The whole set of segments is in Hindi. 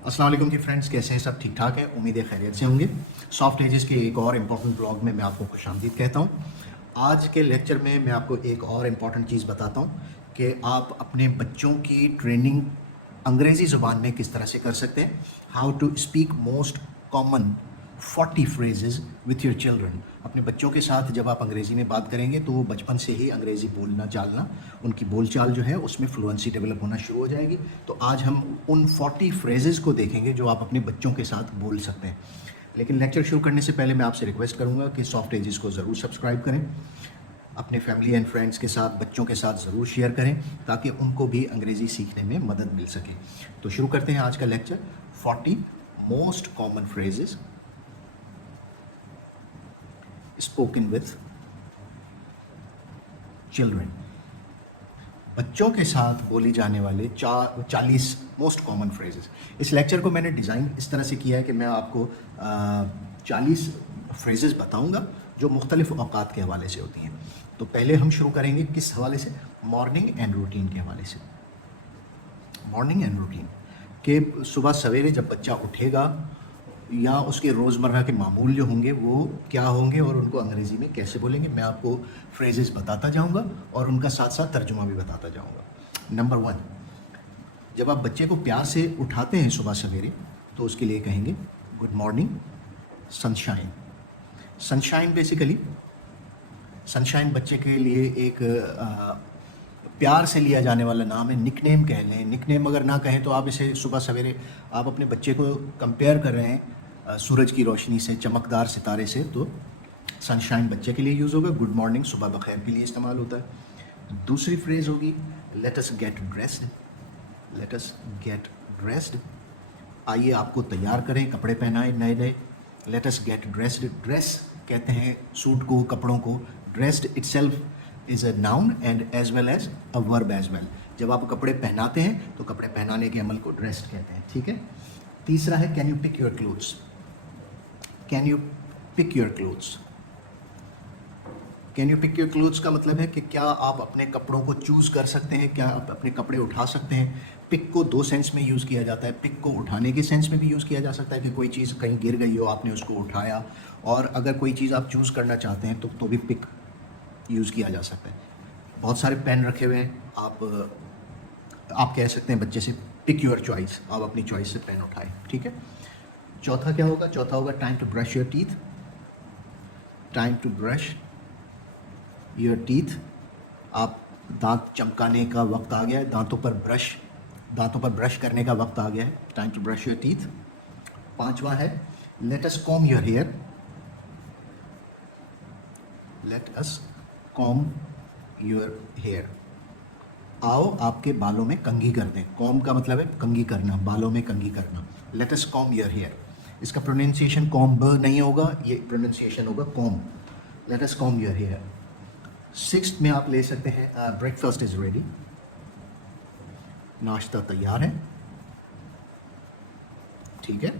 अस्सलाम वालेकुम जी फ्रेंड्स, कैसे हैं? सब ठीक ठाक है, उम्मीद है खैरियत से होंगे। सॉफ्ट एजेस के एक और इम्पॉर्टेंट ब्लॉग में मैं आपको खुशामदीद कहता हूँ। आज के लेक्चर में मैं आपको एक और इम्पॉर्टेंट चीज़ बताता हूँ कि आप अपने बच्चों की ट्रेनिंग अंग्रेज़ी ज़ुबान में किस तरह से कर सकते हैं। How to speak most common 40 phrases with your children. अपने बच्चों के साथ जब आप अंग्रेज़ी में बात करेंगे तो वो बचपन से ही अंग्रेज़ी बोलना चालना, उनकी बोलचाल जो है उसमें फ्लुएंसी डेवलप होना शुरू हो जाएगी। तो आज हम उन 40 फ्रेजेस को देखेंगे जो आप अपने बच्चों के साथ बोल सकते हैं। लेकिन लेक्चर शुरू करने से पहले मैं आपसे रिक्वेस्ट करूंगा कि सॉफ्ट एजेस को ज़रूर सब्सक्राइब करें, अपने फैमिली एंड फ्रेंड्स के साथ, बच्चों के साथ ज़रूर शेयर करें ताकि उनको भी अंग्रेज़ी सीखने में मदद मिल सके। तो शुरू करते हैं आज का lecture. 40 most common phrases spoken with children. बच्चों के साथ बोली जाने वाले 40 मोस्ट कॉमन फ्रेजेस। इस लेक्चर को मैंने डिज़ाइन इस तरह से किया है कि मैं आपको 40 फ्रेजेस बताऊंगा जो मुख्तलिफ औकात के हवाले से होती हैं। तो पहले हम शुरू करेंगे किस हवाले से? मॉर्निंग एंड रूटीन के हवाले से। मॉर्निंग एंड रूटीन के सुबह सवेरे जब बच्चा उठेगा या उसके रोज़मर्रा के मामूल जो होंगे वो क्या होंगे और उनको अंग्रेज़ी में कैसे बोलेंगे, मैं आपको फ्रेजेस बताता जाऊंगा और उनका साथ साथ तर्जुमा भी बताता जाऊंगा। नंबर 1, जब आप बच्चे को प्यार से उठाते हैं सुबह सवेरे तो उसके लिए कहेंगे good morning sunshine. Sunshine basically, sunshine बच्चे के लिए एक प्यार से लिया जाने वाला नाम है, निकनेम कह लें। निकनेम अगर ना कहें तो आप इसे सुबह सवेरे आप अपने बच्चे को कंपेयर कर रहे हैं सूरज की रोशनी से, चमकदार सितारे से, तो सनशाइन बच्चे के लिए यूज़ होगा। गुड मॉर्निंग सुबह बखैर के लिए इस्तेमाल होता है। दूसरी फ्रेज होगी let us get dressed. Let us get dressed, आइए आपको तैयार करें, कपड़े पहनाएं नए नए। Let us get dressed, dress कहते हैं सूट को, कपड़ों को। Dressed itself is a noun and as well as a verb as well. जब आप कपड़े पहनाते हैं तो कपड़े पहनाने के अमल को ड्रेस्ड कहते हैं, ठीक है। तीसरा है can you pick your clothes. Can you pick your clothes. Can you pick your clothes का मतलब है कि क्या आप अपने कपड़ों को चूज़ कर सकते हैं, क्या आप अपने कपड़े उठा सकते हैं। पिक को दो सेंस में यूज़ किया जाता है। पिक को उठाने के सेंस में भी यूज़ किया जा सकता है कि कोई चीज़ कहीं गिर गई हो, आपने उसको उठाया, और अगर कोई चीज़ आप चूज़ करना चाहते हैं तो भी पिक यूज़ किया जा सकता है। बहुत सारे पेन रखे हुए हैं, आप कह सकते हैं बच्चे से पिक योर चॉइस, आप अपनी चॉइस से पेन उठाएं, ठीक है। चौथा क्या होगा? चौथा होगा time to brush your teeth. Time to brush your teeth, आप दांत चमकाने का वक्त आ गया है, दांतों पर ब्रश करने का वक्त आ गया है। Time to brush your teeth. पांचवा है let us comb your hair. Let us comb your hair, आओ आपके बालों में कंघी कर दें। कॉम का मतलब है कंघी करना, बालों में कंघी करना। Let us comb your hair, इसका प्रोनाउंसिएशन कॉम ब नहीं होगा, ये प्रोनाउंसिएशन होगा comb. Let us comb your hair. Sixth में आप ले सकते हैं ब्रेकफास्ट इज रेडी, नाश्ता तैयार है, ठीक है।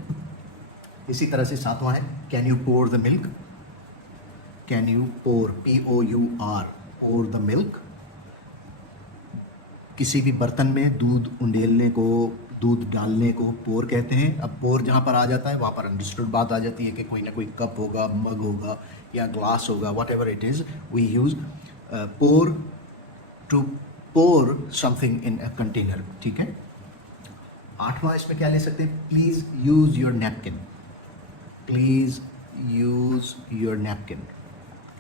इसी तरह से सातवां है can you pour the milk. Can you pour, POUR, pour the milk, किसी भी बर्तन में दूध उंडेलने को, दूध डालने को पोर कहते हैं। अब पोर जहाँ पर आ जाता है वहाँ पर अंडरस्टूड बात आ जाती है कि कोई ना कोई कप होगा, मग होगा या ग्लास होगा, whatever it is, we use pour to pour something in a container, ठीक है। आठवां इसमें क्या ले सकते हैं? Please use your napkin. Please use your napkin.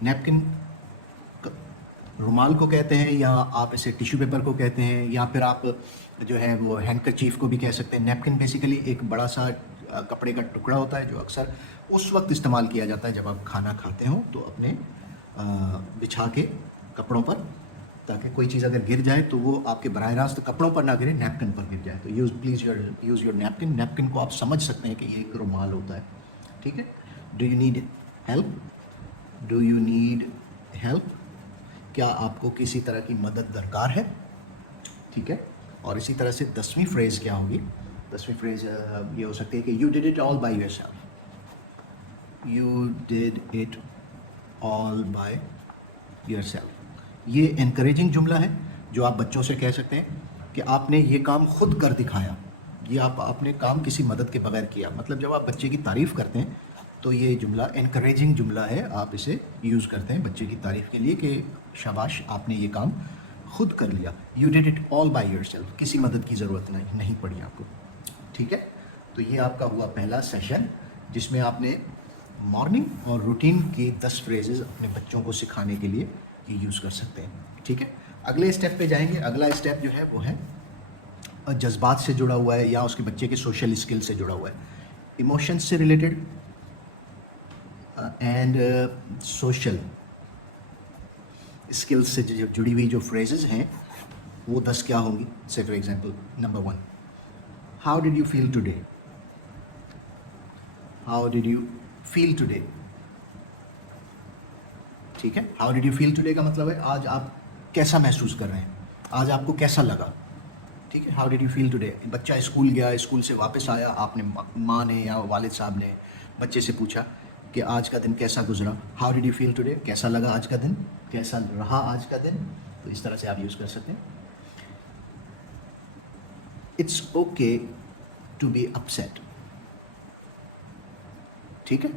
Napkin रुमाल को कहते हैं, या आप इसे टिश्यू पेपर को कहते हैं, या फिर आप जो है वो हैंडकरचीफ को भी कह सकते हैं। नैपकिन बेसिकली एक बड़ा सा कपड़े का टुकड़ा होता है जो अक्सर उस वक्त इस्तेमाल किया जाता है जब आप खाना खाते हो तो अपने बिछा के कपड़ों पर, ताकि कोई चीज़ अगर गिर जाए तो वो आपके बराह रास्त कपड़ों पर ना गिरे, नैपकिन पर गिर जाए। तो यूज़ योर नैपकिन। नैपकिन को आप समझ सकते हैं कि ये एक रुमाल होता है, ठीक है। Do you need help. Do you need help, क्या आपको किसी तरह की मदद दरकार है, ठीक है। और इसी तरह से 10वीं फ्रेज क्या होगी? 10वीं फ्रेज ये हो सकती है कि you did it all by yourself. You did it all by yourself. ये एनकरेजिंग जुमला है जो आप बच्चों से कह सकते हैं कि आपने ये काम खुद कर दिखाया, ये आपने काम किसी मदद के बगैर किया। मतलब जब आप बच्चे की तारीफ़ करते हैं तो ये जुमला एनकरेजिंग जुमला है, आप इसे यूज़ करते हैं बच्चे की तारीफ़ के लिए कि शाबाश आपने ये काम खुद कर लिया। You did it all by yourself, किसी मदद की ज़रूरत नहीं पड़ी आपको। ठीक है, तो ये आपका हुआ पहला सेशन जिसमें आपने मॉर्निंग और रूटीन के 10 फ्रेजेस अपने बच्चों को सिखाने के लिए ये यूज़ कर सकते हैं। ठीक है, अगले स्टेप पे जाएंगे। अगला स्टेप जो है वो है जज्बात से जुड़ा हुआ है या उसके बच्चे के सोशल स्किल से जुड़ा हुआ है, इमोशंस से रिलेटेड एंड सोशल स्किल्स से जुड़ी हुई जो फ्रेजेस हैं वो 10 क्या होंगी। से for example number 1, how did you feel today, how did you feel today. ठीक है, how did you feel today का मतलब है आज आप कैसा महसूस कर रहे हैं, आज आपको कैसा लगा। ठीक है, how did you feel today. बच्चा स्कूल गया, स्कूल से वापस आया, आपने माँ ने या वालिद साहब ने बच्चे से पूछा कि आज का दिन कैसा गुजरा, how did you feel today, कैसा लगा आज का दिन, कैसा रहा आज का दिन। तो इस तरह से आप यूज़ कर सकते हैं। It's okay to be upset. ठीक है,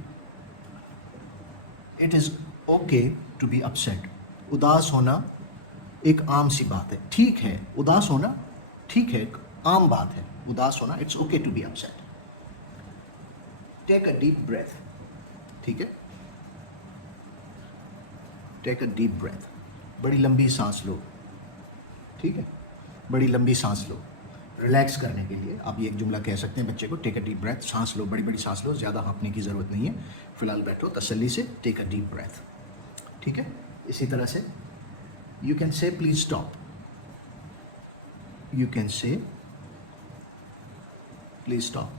it is okay to be upset. उदास होना एक आम सी बात है, ठीक है, उदास होना ठीक है, एक आम बात है उदास होना। It's okay to be upset. Take a deep breath. ठीक है, टेक अ डीप ब्रेथ, बड़ी लंबी सांस लो। ठीक है, बड़ी लंबी सांस लो रिलैक्स करने के लिए। आप ये एक जुमला कह सकते हैं बच्चे को, टेक अ डीप ब्रेथ, सांस लो, बड़ी बड़ी सांस लो, ज़्यादा हाँफने की ज़रूरत नहीं है, फिलहाल बैठो तसल्ली से, टेक अ डीप ब्रेथ। ठीक है, इसी तरह से यू कैन से प्लीज स्टॉप, यू कैन से प्लीज स्टॉप।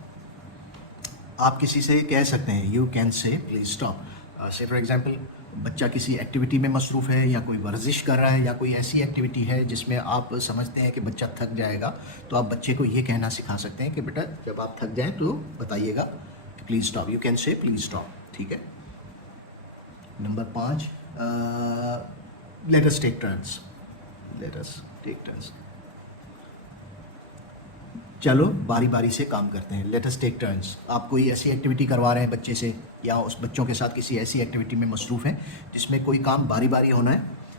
आप किसी से कह सकते हैं यू कैन से प्लीज स्टॉप। से फॉर एग्जांपल बच्चा किसी एक्टिविटी में मसरूफ़ है या कोई वर्जिश कर रहा है या कोई ऐसी एक्टिविटी है जिसमें आप समझते हैं कि बच्चा थक जाएगा, तो आप बच्चे को ये कहना सिखा सकते हैं कि बेटा जब आप थक जाएं तो बताइएगा कि please stop, you can say please stop. ठीक है, number 5, let us take turns, let us take turns. चलो बारी बारी से काम करते हैं, लेट अस टेक टर्न्स। आप कोई ऐसी एक्टिविटी करवा रहे हैं बच्चे से या उस बच्चों के साथ किसी ऐसी एक्टिविटी में मसरूफ़ हैं जिसमें कोई काम बारी बारी होना है,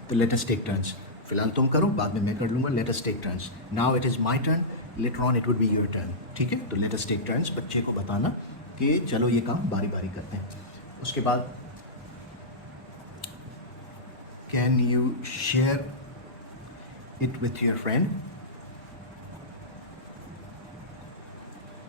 तो लेट अस टेक टर्न्स। फिलहाल तुम करो, बाद में मैं कर लूँगा। Let us take turns, now it is my turn, later on it would be your turn. ठीक है, तो लेट अस टेक टर्न्स, बच्चे को बताना कि चलो ये काम बारी बारी करते हैं। उसके बाद can you share it with your friend.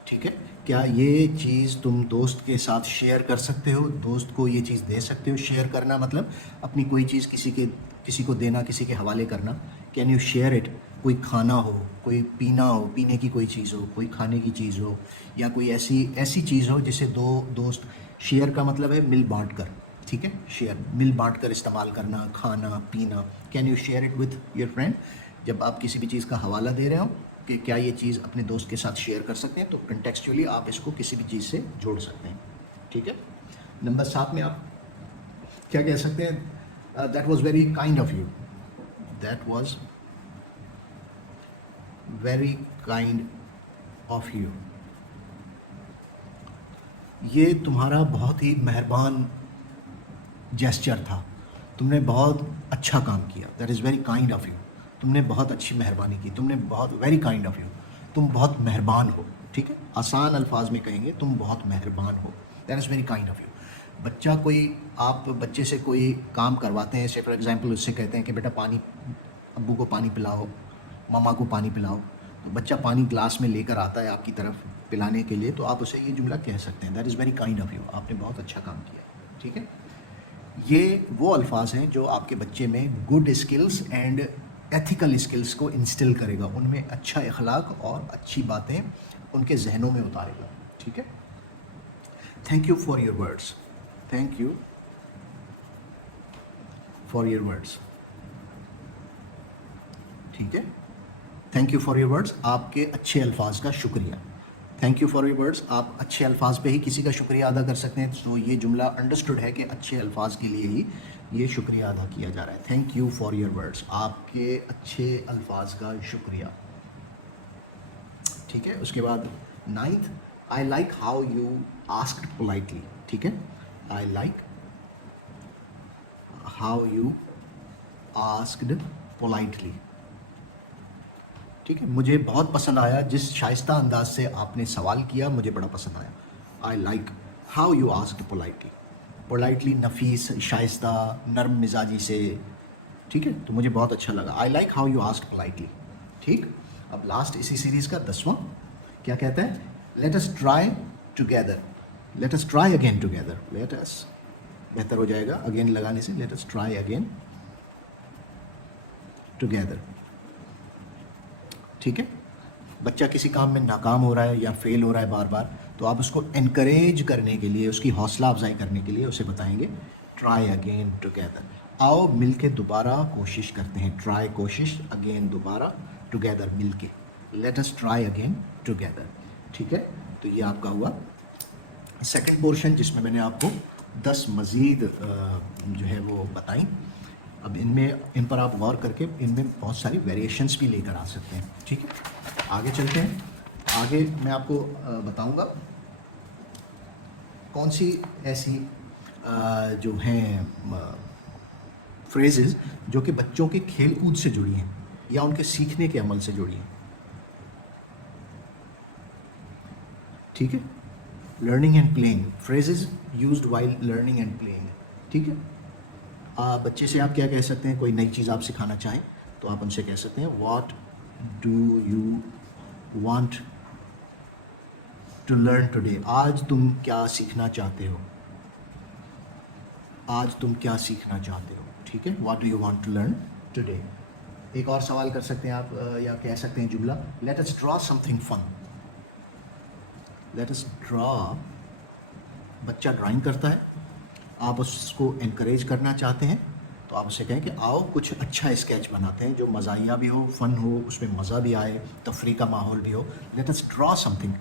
ठीक है, क्या ये चीज़ तुम दोस्त के साथ शेयर कर सकते हो, दोस्त को ये चीज़ दे सकते हो। शेयर करना मतलब अपनी कोई चीज़ किसी को देना, किसी के हवाले करना। कैन यू शेयर इट, कोई खाना हो, कोई पीना हो, पीने की कोई चीज़ हो, कोई खाने की चीज़ हो, या कोई ऐसी चीज़ हो जिसे दो दोस्त, शेयर का मतलब है मिल बांट कर। ठीक है, शेयर मिल बांट कर इस्तेमाल करना, खाना पीना। Can you share it with your friend, जब आप किसी भी चीज़ का हवाला दे रहे हो कि क्या ये चीज़ अपने दोस्त के साथ शेयर कर सकते हैं, तो कंटेक्चुअली आप इसको किसी भी चीज़ से जोड़ सकते हैं। ठीक है, नंबर 7 में आप क्या कह सकते हैं, that was very kind of you, that was very kind of you. ये तुम्हारा बहुत ही मेहरबान जेस्चर था, तुमने बहुत अच्छा काम किया। That is very kind of you, तुमने बहुत अच्छी मेहरबानी की, तुमने बहुत, वेरी काइंड ऑफ यू, तुम बहुत मेहरबान हो। ठीक है, आसान अल्फाज में कहेंगे तुम बहुत मेहरबान हो, that is very kind of you. बच्चा कोई, आप बच्चे से कोई काम करवाते हैं, से फॉर एग्जांपल उससे कहते हैं कि बेटा पानी, अब्बू को पानी पिलाओ, मम्मा को पानी पिलाओ, तो बच्चा पानी ग्लास में लेकर आता है आपकी तरफ पिलाने के लिए, तो आप उसे ये जुमला कह सकते हैं, that is very kind of you, आपने बहुत अच्छा काम किया। ठीक है, ये वो अल्फाज हैं जो आपके बच्चे में good skills and ethical skills को इंस्टिल करेगा, उनमें अच्छा अखलाक और अच्छी बातें उनके जहनों में उतारेगा। ठीक है, thank you for your words, thank you for your words. ठीक है, thank you for your words, आपके अच्छे अल्फाज का शुक्रिया। Thank you for your words, आप अच्छे अल्फाज पे ही किसी का शुक्रिया अदा कर सकते हैं, तो ये जुमला अंडरस्टूड है कि अच्छे अल्फाज के लिए ही ये शुक्रिया अदा किया जा रहा है। Thank you for your words, आपके अच्छे अल्फाज का शुक्रिया। ठीक है। उसके बाद ninth, I like how you asked politely, ठीक है। आई like how you asked politely, ठीक है। मुझे बहुत पसंद आया जिस शाइस्ता अंदाज से आपने सवाल किया, मुझे बड़ा पसंद आया। I like how you asked politely, politely नफीस, शाइस्ता, नर्म मिजाजी से, ठीक है, तो मुझे बहुत अच्छा लगा। आई like how you asked politely, ठीक। अब लास्ट इसी सीरीज़ का 10वां क्या कहता है, लेट अस try together, let us try again together, let us बेहतर हो जाएगा अगेन लगाने से, लेट अस ट्राई अगेन टुगेदर, ठीक है। बच्चा किसी काम में नाकाम हो रहा है या फेल हो रहा है बार बार, तो आप उसको इनकरेज करने के लिए, उसकी हौसला अफजाई करने के लिए उसे बताएंगे ट्राई अगेन टुगेदर। आओ मिलके दोबारा कोशिश करते हैं, ट्राई कोशिश, अगेन दोबारा, टुगेदर मिलके, let us try again together, ठीक है। तो ये आपका हुआ सेकंड पोर्शन जिसमें मैंने आपको 10 मज़ीद जो है वो बताई। अब इन पर आप गौर करके इनमें बहुत सारी वेरिएशंस भी लेकर आ सकते हैं, ठीक है। आगे चलते हैं। आगे मैं आपको बताऊंगा कौन सी ऐसी जो हैं फ्रेजेस जो कि बच्चों के खेल कूद से जुड़ी हैं या उनके सीखने के अमल से जुड़ी हैं, ठीक है। Learning and playing, phrases used while learning and playing, ठीक है। बच्चे से आप क्या कह सकते हैं, कोई नई चीज़ आप सिखाना चाहें तो आप उनसे कह सकते हैं what do you want to learn today, आज तुम क्या सीखना चाहते हो, आज तुम क्या सीखना चाहते हो, ठीक है। What do you want to learn today. एक और सवाल कर सकते हैं आप या कह सकते हैं जुमला, let us draw something fun, let us draw, बच्चा ड्राइंग करता है, आप उसको इनकरेज करना चाहते हैं तो आप उससे कहें कि आओ कुछ अच्छा स्केच बनाते हैं जो मज़ाहिया भी हो, फ़न हो, उसमें मज़ा भी आए, तफरी का माहौल भी हो। Late us draw something,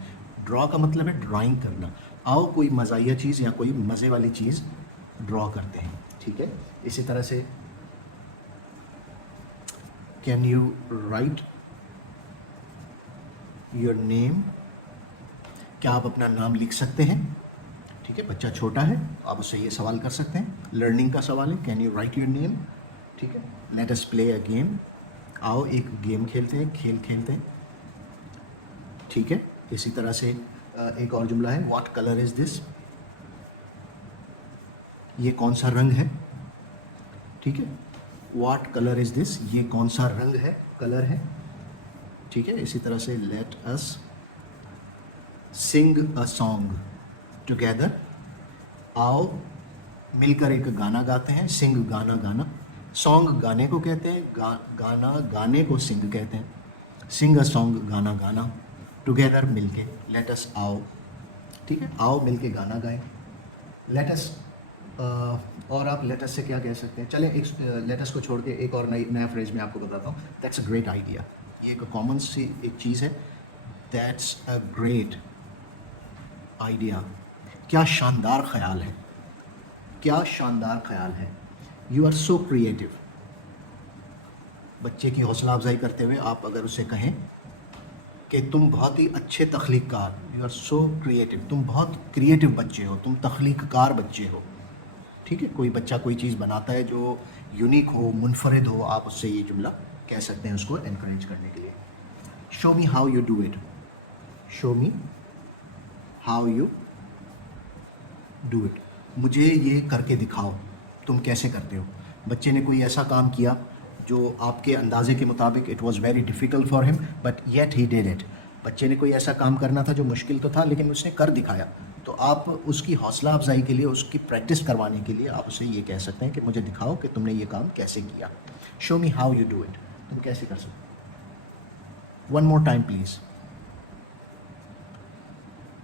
draw का मतलब है ड्राइंग करना, आओ कोई मज़ाहिया चीज़ या कोई मज़े वाली चीज़ ड्रॉ करते हैं, ठीक है। इसी तरह से can you right your name, क्या आप अपना नाम लिख सकते हैं, ठीक है। बच्चा छोटा है तो आप उससे ये सवाल कर सकते हैं, लर्निंग का सवाल है, can you right your name, ठीक है। Let us play a game, आओ एक गेम खेलते हैं, खेल खेलते हैं, ठीक है। इसी तरह से एक और जुमला है, व्हाट कलर इज़ दिस, ये कौन सा रंग है, ठीक है। व्हाट कलर इज़ दिस, ये कौन सा रंग है, कलर है, ठीक है। इसी तरह से let us sing a song together, आओ मिलकर एक गाना गाते हैं, सिंग गाना गाना, सॉन्ग गाने को कहते हैं, गाना गाने को सिंग कहते हैं, सिंग अ सॉन्ग गाना गाना, टुगेदर मिलके, लेट अस आओ, ठीक है, आओ मिलके गाना गाएं, लेट अस। और आप लेट अस से क्या कह सकते हैं, चलें एक लेट अस को छोड़ के एक और नया फ्रेज मैं आपको बताता हूँ, दैट्स अ ग्रेट आइडिया, ये एक कॉमन सी एक चीज़ है, दैट्स अ ग्रेट आइडिया, क्या शानदार ख्याल है, क्या शानदार ख्याल है, यू आर सो क्रिएटिव। बच्चे की हौसला अफजाई करते हुए आप अगर उसे कहें कि तुम बहुत ही अच्छे तख्लीक़कार, यू आर सो क्रिएटिव, तुम बहुत क्रिएटिव बच्चे हो, तुम तख्लीक़कार बच्चे हो, ठीक है। कोई बच्चा कोई चीज़ बनाता है जो यूनिक हो, मुनफरिद हो, आप उससे ये जुमला कह सकते हैं उसको इनकरेज करने के लिए। Show me how you do it, show me how you do it, मुझे ये करके दिखाओ, तुम कैसे करते हो। बच्चे ने कोई ऐसा काम किया जो आपके अंदाजे के मुताबिक it was very difficult for him but yet he did it, बच्चे ने कोई ऐसा काम करना था जो मुश्किल तो था लेकिन उसने कर दिखाया, तो आप उसकी हौसला अफजाई के लिए, उसकी प्रैक्टिस करवाने के लिए आप उसे ये कह सकते हैं कि मुझे दिखाओ कि तुमने ये काम कैसे किया, show me how you do it, तुम कैसे कर सकते हो, वन मोर टाइम प्लीज़,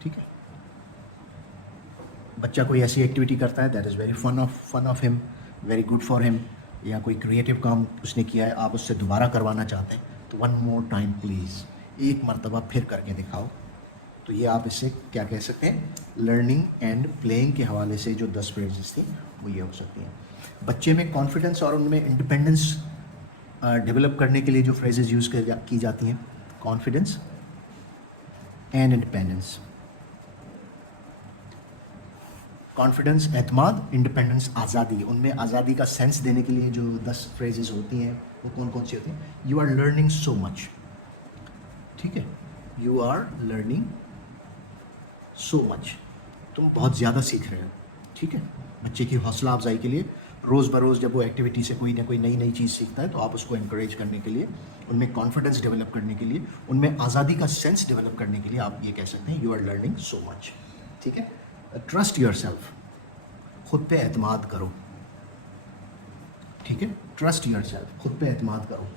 ठीक है। बच्चा कोई ऐसी एक्टिविटी करता है that is very fun of him, very good for him, या कोई क्रिएटिव काम उसने किया है, आप उससे दोबारा करवाना चाहते हैं तो वन मोर टाइम प्लीज़, एक मरतबा फिर करके दिखाओ। तो ये आप इससे क्या कह सकते हैं, लर्निंग एंड प्लेइंग के हवाले से जो 10 फ्रेजेस थी वो ये हो सकती हैं। बच्चे में कॉन्फिडेंस और उनमें इंडिपेंडेंस डेवलप करने के लिए जो फ्रेजेस यूज़ की जाती हैं, कॉन्फिडेंस, एंड इंडिपेंडेंस। कॉन्फिडेंस, एतमाद, इंडिपेंडेंस, आज़ादी। उनमें आज़ादी का सेंस देने के लिए जो 10 फ्रेजेस होती हैं वो कौन कौन सी होती हैं? You are learning so much, ठीक है, you are learning so much, तुम बहुत ज़्यादा सीख रहे हो, ठीक है। बच्चे की हौसला अफजाई के लिए रोज़ बरोज़ जब वो एक्टिविटी से कोई ना कोई नई नई चीज़ सीखता है तो आप उसको इनक्रेज करने के लिए, उनमें कॉन्फिडेंस डेवलप करने के लिए, उनमें आज़ादी का सेंस डेवलप करने के लिए आप ये कह सकते हैं you are learning so much, ठीक है। ट्रस्ट योर सेल्फ, खुद पे एतमाद करो, ठीक है। ट्रस्ट योर सेल्फ, खुद पे एतमाद करो,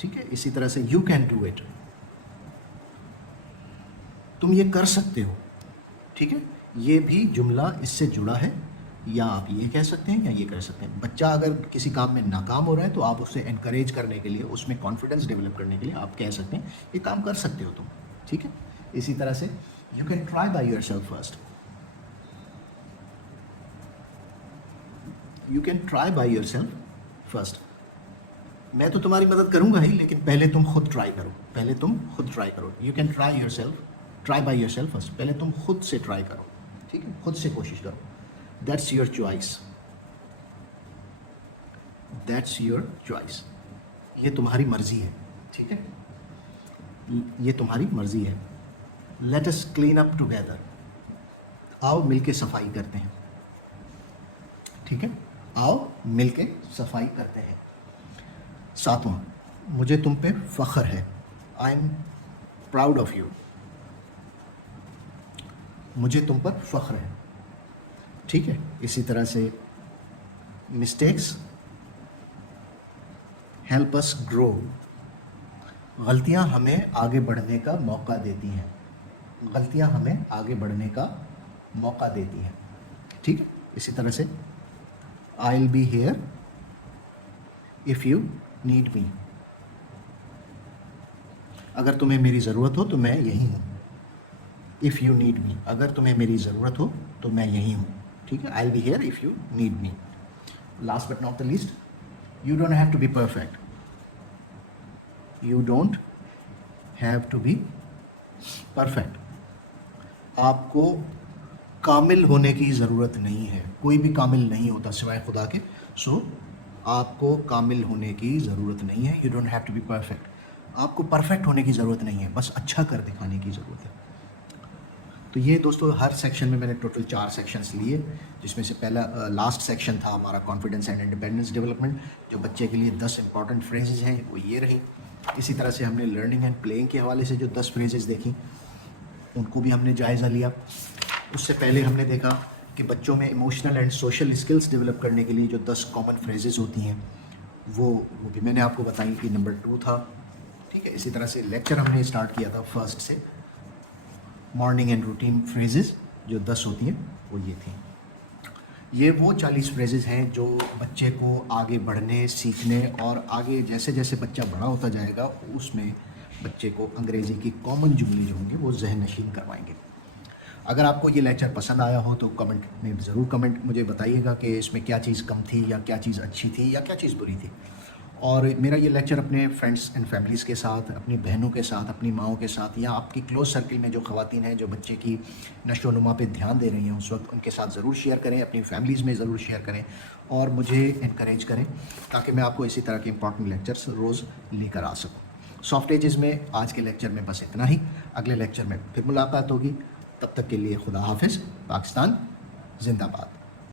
ठीक है। इसी तरह से यू कैन डू इट, तुम ये कर सकते हो, ठीक है। ये भी जुमला इससे जुड़ा है, या आप ये कह सकते हैं या ये कर सकते हैं। बच्चा अगर किसी काम में नाकाम हो रहा है तो आप उसे एनकरेज करने के लिए, उसमें कॉन्फिडेंस डेवलप करने के लिए आप कह सकते हैं ये काम कर सकते हो तुम, ठीक है। इसी तरह से you can try by your self first, you can try by your self first. मैं तो तुम्हारी मदद करूंगा ही, लेकिन पहले तुम खुद ट्राई करो, पहले तुम खुद ट्राई करो। You can try your self, try by your self first, पहले तुम खुद से ट्राई करो, ठीक है, खुद से कोशिश करो। That's your choice, that's your choice, ये तुम्हारी मर्जी है, ठीक है, ये तुम्हारी मर्जी है। लेट अस क्लीन अप टुगेदर, आओ मिलके सफाई करते हैं, ठीक है, आओ मिलके सफाई करते हैं। सातवां, मुझे तुम पे फ़ख्र है, I am proud of you, मुझे तुम पर फ़ख्र है, ठीक है। इसी तरह से मिस्टेक्स हेल्प अस ग्रो, गलतियां हमें आगे बढ़ने का मौका देती हैं, गलतियां हमें आगे बढ़ने का मौका देती हैं, ठीक है। इसी तरह से आई will be here if you need मी, अगर तुम्हें मेरी ज़रूरत हो तो मैं यही हूँ। इफ़ यू नीड मी, अगर तुम्हें मेरी ज़रूरत हो तो मैं यही हूँ, ठीक है। I will be here if you need me. Last but not the least, you don't have to be perfect, you don't have to be perfect, आपको कामिल होने की ज़रूरत नहीं है, कोई भी कामिल नहीं होता सिवाय खुदा के। सो आपको कामिल होने की ज़रूरत नहीं है, you don't have to be perfect, आपको परफेक्ट होने की ज़रूरत नहीं है, बस अच्छा कर दिखाने की ज़रूरत है। तो ये दोस्तों हर सेक्शन में मैंने टोटल 4 सेक्शंस लिए, जिसमें से पहला लास्ट सेक्शन था हमारा कॉन्फिडेंस एंड इंडिपेंडेंस डेवलपमेंट, जो बच्चे के लिए 10 इंपॉर्टेंट फ्रेजेज हैं वो ये रही। इसी तरह से हमने लर्निंग एंड प्लेइंग के हवाले से जो 10 फ्रेजेज देखी उनको भी हमने जायज़ा लिया। उससे पहले हमने देखा कि बच्चों में emotional and social skills develop करने के लिए जो 10 कॉमन फ्रेजेज होती हैं वो भी मैंने आपको बताई कि नंबर 2 था, ठीक है। इसी तरह से लेक्चर हमने स्टार्ट किया था फर्स्ट से, मॉर्निंग एंड रूटीन फ्रेजेस जो 10 होती हैं वो ये थी। ये वो 40 फ्रेजेस हैं जो बच्चे को आगे बढ़ने, सीखने और आगे जैसे जैसे बच्चा बड़ा होता जाएगा उसमें बच्चे को अंग्रेज़ी की कॉमन जुमले जो होंगे वो जहन नशीन करवाएंगे। अगर आपको ये लेक्चर पसंद आया हो तो कमेंट में ज़रूर कमेंट मुझे बताइएगा कि इसमें क्या चीज़ कम थी या क्या चीज़ अच्छी थी या क्या चीज़ बुरी थी। और मेरा ये लेक्चर अपने फ्रेंड्स एंड फैमिलीज़ के साथ, अपनी बहनों के साथ, अपनी माँओं के साथ या आपकी क्लोज़ सर्किल में जो ख़वातीन हैं जो बच्चे की नशो-नुमा पे ध्यान दे रही हैं उस वक्त उनके साथ ज़रूर शेयर करें, अपनी फैमिलीज़ में ज़रूर शेयर करें और मुझे इनकरेज करें ताकि मैं आपको इसी तरह के इंपॉर्टेंट लेक्चर्स रोज़ लेकर आ सकूँ। सॉफ्ट एजेस में आज के लेक्चर में बस इतना ही, अगले लेक्चर में फिर मुलाकात होगी। तब तक के लिए खुदा हाफिज़, पाकिस्तान जिंदाबाद।